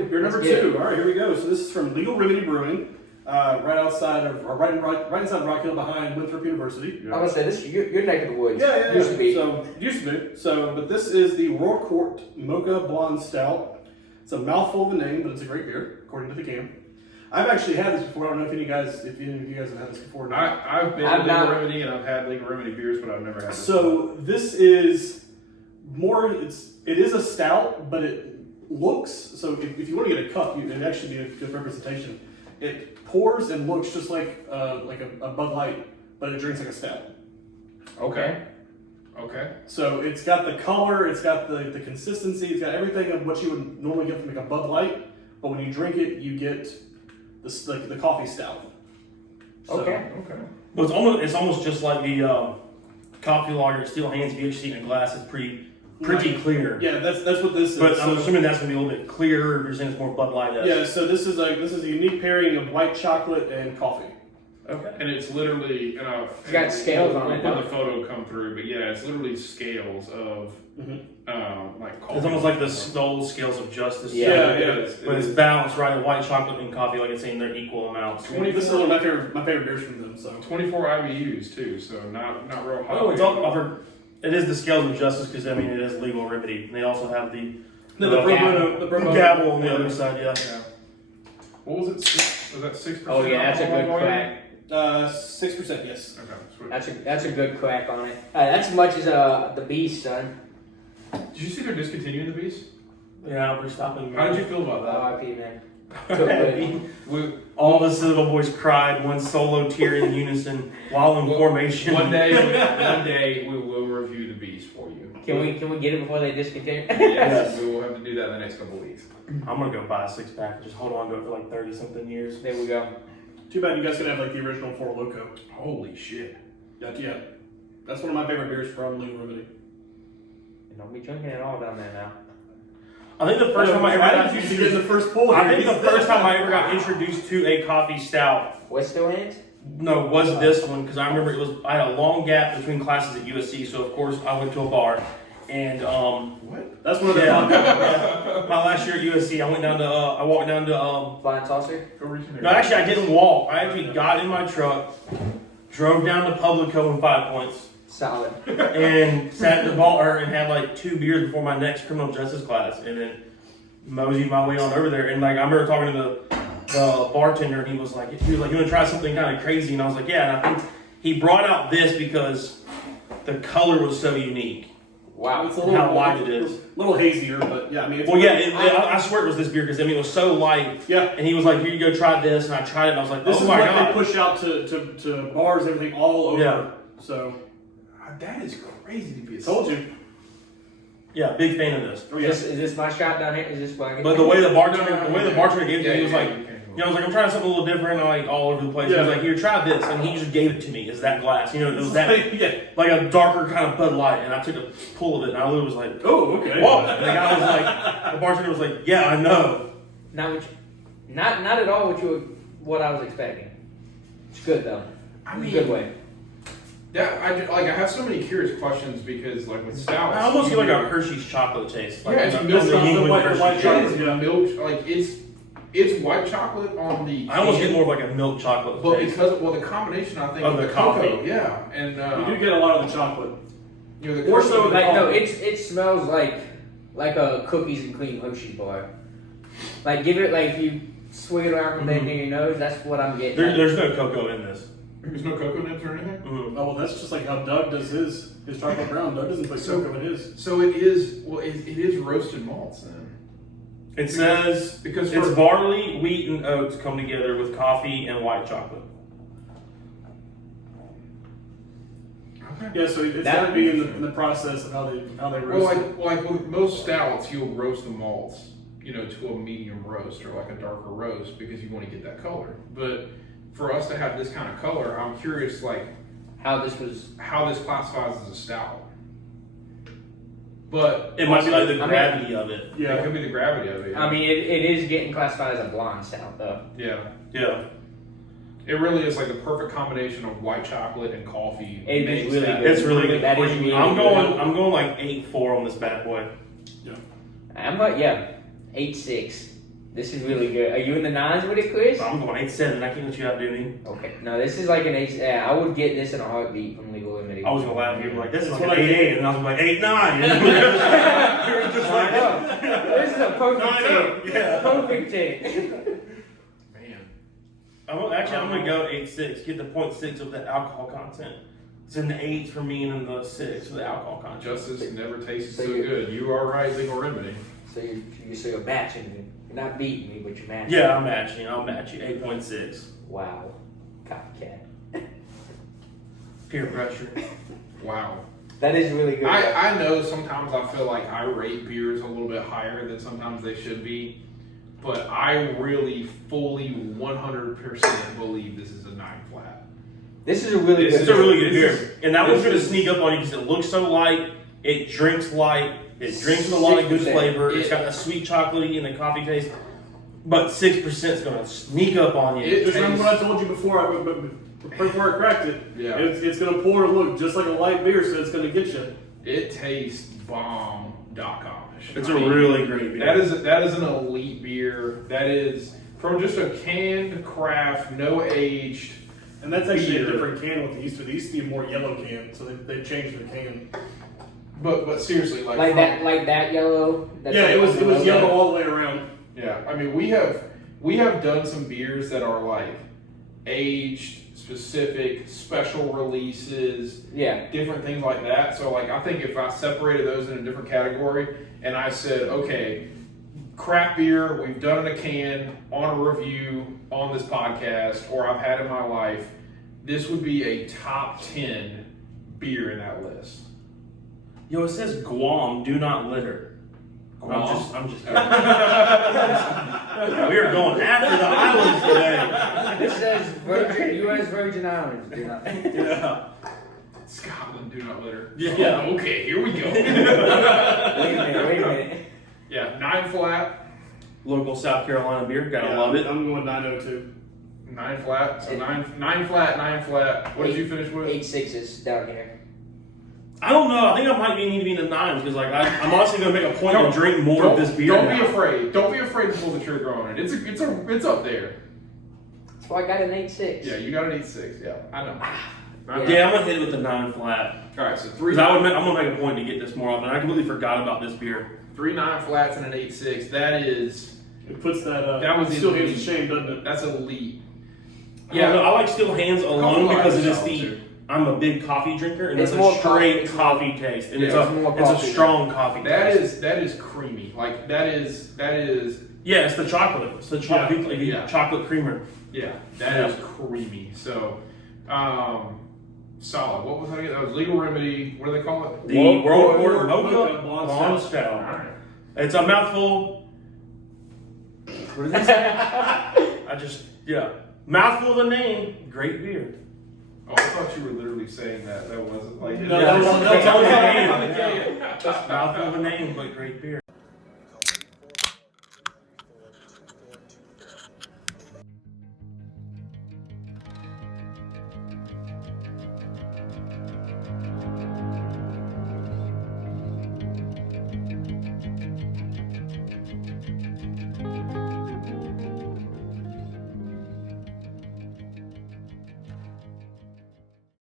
2. Beer number 2. All right, here we go. So this is from Legal Remedy Brewing, right inside Rock Hill behind Winthrop University. Yeah. I was gonna say this. Your neck of the woods. Yeah. Used to be. Used to be. But this is the Royal Court Mocha Blonde Stout. It's a mouthful of a name, but it's a great beer, according to the can. I've actually had this before. I don't know if any of you guys have had this before. I've been to Legal Remedy and I've had Legal Remedy beers, but I've never had this. So this is more. It is a stout, but it looks. So if you want to get a cup, it'd actually be a good representation. It pours and looks just like a Bud Light, but it drinks like a stout. Okay. So it's got the color, it's got the consistency, it's got everything of what you would normally get from like a Bud Light, but when you drink it, you get the coffee stout. So, okay. Well, it's almost just like the coffee lager at Steel Hands. If you actually see it in a glass, it's pretty clear. Yeah, that's what this is. But I'm assuming that's gonna be a little bit clearer. If you're saying it's more Bud Light. Yeah. So this is a unique pairing of white chocolate and coffee. Okay. And it's literally, it's got scales on it. When the photo come through, but yeah, it's literally scales of like coffee. It's almost like the old scales of justice. Yeah. But it's balanced, right? White chocolate and coffee, like it's saying they're equal amounts. This is one of my favorite beers from them. So 24 IBUs too, so not real high. Oh, it's all it is the scales of justice because it is Legal Remedy. And they also have the gavel on the other side. Yeah. What was it? Was that 6%? Oh yeah, that's a good crack. 6%, yes. Okay, sweet. That's a good crack on it. That's as much as the Beast, son. Did you see they're discontinuing the Beast? Yeah, we're stopping. How did you feel about that? R.I.P. man. All the little boys cried one solo tear in unison while in formation. One day we will review the Beast for you. Can we get it before they discontinue? Yes, we will have to do that in the next couple of weeks. I'm gonna go buy a 6-pack. Just hold on to it for like 30-something years. There we go. Too bad you guys could have like the original Four Loko. Holy shit. Yeah. That's one of my favorite beers from Legal Remedy. Don't be drinking it all down there now. I think the first time I ever got introduced to get the first pull. I think the first time I ever got introduced to a coffee stout. What's Still Hands? No, was this one because I remember I had a long gap between classes at USC, so of course I went to a bar. And what? That's one of the my last year at USC, I walked down to Flying Saucer? No, actually I didn't walk. I actually got in my truck, drove down to Publico in 5 Points. Solid. And sat at the bar and had like 2 beers before my next criminal justice class, and then moseyed my way on over there. And like I remember talking to the bartender, and he was like, you want to try something kind of crazy? And I was like, yeah. And I think he brought out this because the color was so unique. Wow, it's a little how light it is. A little hazier, but yeah, I mean. I swear it was this beer because it was so light. Yeah. And he was like, "Here you go, try this," and I tried it, and I was like, "This oh is my what god!" They push out to bars, and everything all over. Yeah. So. That is crazy to be. Told you. Yeah, big fan of this. Oh, yeah. Is this my shot down here? Is this what I get? But the way the bartender gave it to me, he was like, I was like, I'm trying something a little different, like all over the place. Yeah. He was like, here, try this, and he just gave it to me as that glass. It was that like a darker kind of Bud Light, and I took a pull of it, and I literally was like, oh, okay. Whoa! And the guy was like, the bartender was like, yeah, I know. Not at all what I was expecting. It's good though. I mean, good way. Yeah, I have so many curious questions because like with stouts, I almost get like a Hershey's chocolate taste. Like, it's milk white chocolate. Yeah. Milk, like it's white chocolate on the. I almost get more of like a milk chocolate taste. Because the combination I think of the coffee, cocoa, yeah, and you do get a lot of the chocolate. The more so, it smells like a cookies and cream Hershey bar. Like give it if you swig it around from near your nose, that's what I'm getting. There's no cocoa in this. There's no cocoa nibs or anything? Mm-hmm. Oh, well, that's just like how Doug does his chocolate brown. Doug doesn't put cocoa in his. So it is roasted malts then. It says because it's barley, wheat, and oats come together with coffee and white chocolate. Okay. Yeah, so it's got to be in the process of how they roast it. Well, like with most stouts, you'll roast the malts, to a medium roast or like a darker roast because you want to get that color. But for us to have this kind of color, I'm curious, how this classifies as a stout. But it might be like the gravity of it. Yeah, it could be the gravity of it. Yeah. I mean, it is getting classified as a blonde stout, though. Yeah. It really is like the perfect combination of white chocolate and coffee. It's really good. It's really good. That is really I'm good. going like 8.4 on this bad boy. Yeah. I'm 8.6. This is really good. Are you in the 9s with it, Chris? I'm going 8.7. I can't let you outdo me. Okay. No, this is like an 8. Yeah, I would get this in a heartbeat from Legal Limited. I was gonna laugh at you like this is That's like what an I 8.8, and I was like 8.9. You were just like, This is a perfect I know, 10. yeah. Perfect 10. Man. I'm gonna go 8.6. Get the 0.6 of the alcohol content. It's in the 8s for me and in the 6 for the alcohol content. Justice never tasted So so you- good. You are right, Legal Remedy. So you're matching me. You're not beating me, but you're matching. Yeah, I'll match you. 8.6. Wow. Copycat. Peer pressure. Wow. That is really good. I know sometimes I feel like I rate beers a little bit higher than sometimes they should be, but I really fully 100% believe this is a 9 flat. This is a really This good. It's a really good This beer. And that one's this gonna is- sneak up on you because it looks so light. It drinks light. It drinks with a lot of good 6%. flavor. It's got a sweet chocolatey and a coffee taste. But 6% is gonna sneak up on you. It Just remember what I tastes- told you before. Before I cracked it. Yeah. It's gonna pour and look just like a light beer, so it's gonna get you. It tastes bomb.com-ish. It's a really great beer. That is an elite beer. That is from just a canned craft, no aged. And that's actually Beer. a different can what they used to. They used to be a more yellow can, so they've changed the can. But seriously, like that yellow. That's Yeah, like it was on the yellow logo. all the way around. Yeah, I mean we have done some beers that are like aged, specific, special releases, Yeah. different things like that. So like I think if I separated those in a different category and I said, okay, craft beer we've done in a can on a review on this podcast or I've had in my life, this would be a top 10 beer in that list. Yo, it says Guam, do not litter. Guam? I'm just kidding. We are going after the islands today. This says U.S. Virgin Islands. Do not. Yeah. Scotland, do not litter. Yeah. Okay, here we go. Wait a minute. Yeah, 9 flat, Local South Carolina beer, gotta Yeah, love it. I'm going 902. 9 flat. So nine flat. What did you finish with? 8 6s down here. I don't know. I think I might need to be in the 9s because like I'm honestly gonna make a point to drink more of this beer. Don't now. be afraid. Don't be afraid to pull the trigger on it. It's up there. So I got an 8 6. Yeah, you got an 8.6. Yeah, I know. Yeah, I'm gonna hit it with the 9 flat. All right, so 3 Because I'm gonna make a point to get this more often. I completely forgot about this beer. 3 9 flats and an 8.6. That is It puts that. That was still elite. gives a shame, doesn't it? that's elite. Yeah, I like Steel Hands alone Coffee because it is Light the. too. I'm a big coffee drinker, and It's it's more a straight coffee. coffee taste, and Yeah, it's more it's a coffee. strong coffee taste. That is creamy. Like that is Yeah, it's the chocolate. It's the chocolate, Yeah. chocolate creamer. yeah, that is creamy. So solid. What was that again? That was Legal Remedy. What do they call it? The World World War War Mocha Mocha Blonde Blonde Stout. Stout. Alright. It's a mouthful. What is it? I just mouthful of the name. Great beer. Oh, I thought you were literally saying that. That wasn't like No, that was on the Mouthful can. of the name, but great beer.